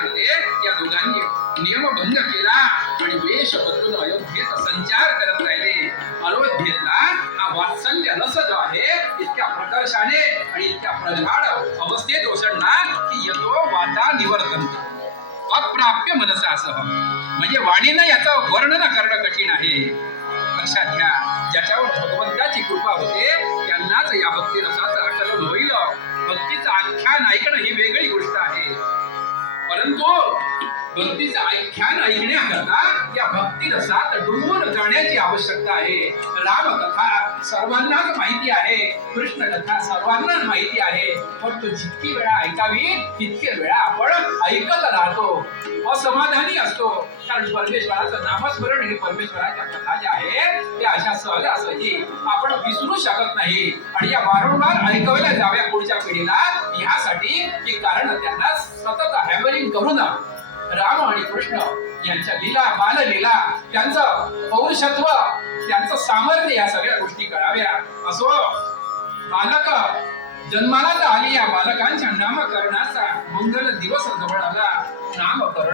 त्यामध्ये या दोघांनी नियमभंग केला आणि वेश बदलून अयोध्येत संचार करत राहिले. अयोध्येतला हा वात्सल्य रस जो आहे इतक्या प्रकर्षाने आणि इतक्या प्रगाढ अवस्थेत ओसळणार की यतो वाचा निवर्तंत अप्राप्य मनसासह. म्हणजे वाणीनं याचं वर्णन करणं कठीण आहे. लक्षात घ्या, ज्याच्यावर भगवंताची कृपा होते त्यांनाच या भक्ती रसाचं आकलन होईल. भक्तीचं आख्यान ऐकणं ही वेगळी गोष्ट आहे, परंतु भक्तीचं आख्यान ऐकण्याकरता या भक्ती रसात डुंबून जाण्याची आवश्यकता आहे. रामकथा सर्वांनाच माहिती आहे, कृष्ण कथा सर्वांनाच माहिती आहे, पण तो जितकी वेळा ऐकावी तितके वेळा आपण ऐकत राहतो, असमाधानी असतो. कारण परमेश्वराचं नामस्मरण आणि परमेश्वराच्या कथा ज्या आहेत त्या अशा सहजासहजी आपण विसरू शकत नाही. आणि या वारंवार ऐकवल्या जाव्या पुढच्या पिढीला, यासाठी की कारण त्यांना सतत हॅमरिंग करून राम आणि कृष्ण यांच्या लीला, बाललीला, त्यांचं पौरुषत्व, त्यांचं सामर्थ्य या सगळ्या गोष्टी कळाव्या. असो बालक जन्माला तर आली, या बालकांच्या नामकरण